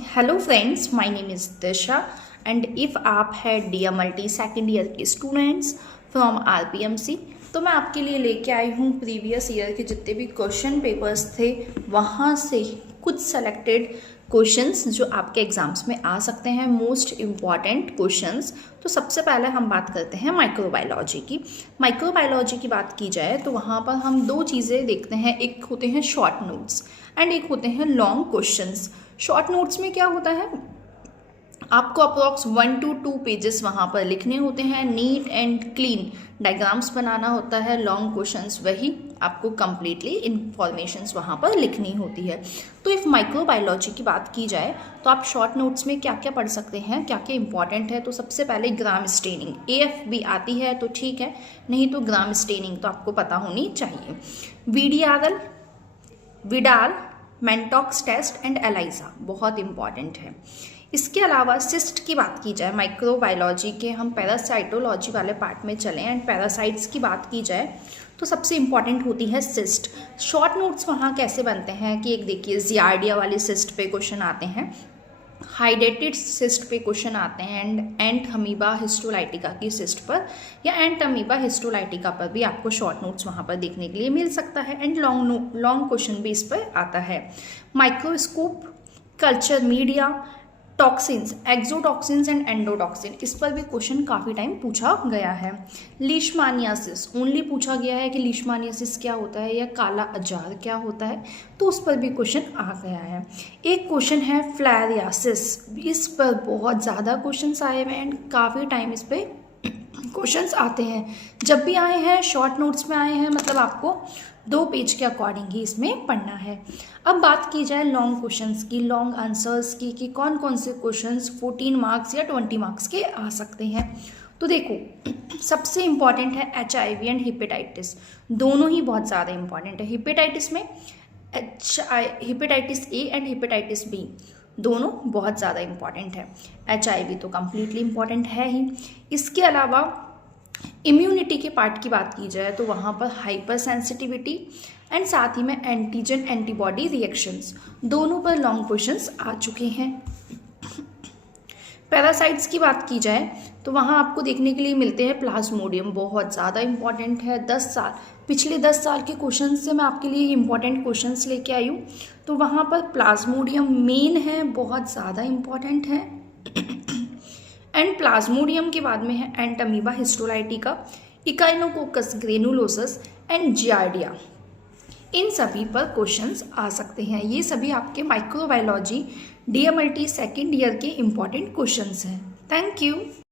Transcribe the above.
Hello friends, my name is Disha and if आप है DMLT second year के students from RPMC, तो मैं आपके लिए लेके आई हूँ प्रीवियस ईयर के जितने भी क्वेश्चन पेपर्स थे वहाँ से कुछ सेलेक्टेड क्वेश्चंस जो आपके एग्जाम्स में आ सकते हैं, मोस्ट इम्पॉर्टेंट क्वेश्चंस। तो सबसे पहले हम बात करते हैं माइक्रोबायोलॉजी की। माइक्रोबायोलॉजी की बात की जाए तो वहाँ पर हम दो चीज़ें देखते हैं, एक होते हैं शॉर्ट नोट्स एंड एक होते हैं लॉन्ग क्वेश्चंस। शॉर्ट नोट्स में क्या होता है, आपको अप्रॉक्स 1 to 2 पेजेस वहाँ पर लिखने होते हैं, नीट एंड क्लीन डायग्राम्स बनाना होता है। लॉन्ग क्वेश्चंस वही आपको कंप्लीटली इंफॉर्मेशंस वहाँ पर लिखनी होती है। तो इफ़ माइक्रोबायोलॉजी की बात की जाए तो आप शॉर्ट नोट्स में क्या क्या पढ़ सकते हैं, क्या क्या इंपॉर्टेंट है। तो सबसे पहले ग्राम स्टेनिंग, AFB आती है तो ठीक है, नहीं तो ग्राम स्टेनिंग तो आपको पता होनी चाहिए। VDRL, Widal, Mantoux test and ELISA बहुत इंपॉर्टेंट है। इसके अलावा सिस्ट की बात की जाए, माइक्रोबायोलॉजी के हम पैरासाइटोलॉजी वाले पार्ट में चलें एंड पैरासाइट्स की बात की जाए तो सबसे इंपॉर्टेंट होती है सिस्ट। शॉर्ट नोट्स वहाँ कैसे बनते हैं कि एक देखिए, जियार्डिया वाली सिस्ट पे क्वेश्चन आते हैं, हाइडेटेड सिस्ट पे क्वेश्चन आते हैं एंड एंट अमीबा हिस्टोलाइटिका की सिस्ट पर या एंट अमीबा हिस्टोलाइटिका पर भी आपको शॉर्ट नोट्स वहाँ पर देखने के लिए मिल सकता है एंड लॉन्ग क्वेश्चन भी इस पर आता है। Microscope, culture media, toxins, exotoxins and endotoxin, इस पर भी क्वेश्चन काफ़ी टाइम पूछा गया है। लीशमानियासिस ओनली पूछा गया है कि लीशमानियासिस क्या होता है या काला अजार क्या होता है, तो उस पर भी क्वेश्चन आ गया है। एक क्वेश्चन है फ्लैरियासिस, इस पर बहुत ज़्यादा क्वेश्चंस आए हुए हैं एंड काफ़ी टाइम इस पर क्वेश्चंस आते हैं। जब भी आए हैं शॉर्ट नोट्स में आए हैं, मतलब आपको 2 पेज के अकॉर्डिंग ही इसमें पढ़ना है। अब बात की जाए लॉन्ग क्वेश्चंस की, लॉन्ग आंसर्स की, कि कौन कौन से क्वेश्चंस 14 मार्क्स या 20 मार्क्स के आ सकते हैं। तो देखो, सबसे इम्पॉर्टेंट है HIV एंड हिपेटाइटिस, दोनों ही बहुत ज़्यादा इंपॉर्टेंट है। हिपेटाइटिस में hepatitis A and hepatitis B दोनों बहुत ज़्यादा इंपॉर्टेंट है। HIV तो कम्प्लीटली इंपॉर्टेंट है ही। इसके अलावा इम्यूनिटी के पार्ट की बात की जाए तो वहाँ पर हाइपर सेंसिटिविटी एंड साथ ही में एंटीजन एंटीबॉडी रिएक्शंस, दोनों पर लॉन्ग क्वेश्चंस आ चुके हैं। पैरासाइट्स की बात की जाए तो वहाँ आपको देखने के लिए मिलते हैं प्लाज्मोडियम, बहुत ज़्यादा इंपॉर्टेंट है। 10 साल, पिछले 10 साल के क्वेश्चन से मैं आपके लिए इंपॉर्टेंट क्वेश्चंस लेके आई हूँ। तो वहाँ पर प्लाज्मोडियम मेन है, बहुत ज़्यादा इंपॉर्टेंट है। एंड प्लाज्मोडियम के बाद में है एंट amoeba histolytica, Echinococcus ग्रेनुलोसस and giardia, इन सभी पर क्वेश्चंस आ सकते हैं। ये सभी आपके माइक्रोबायोलॉजी DMLT सेकेंड ईयर के इंपॉर्टेंट क्वेश्चंस हैं। Thank you.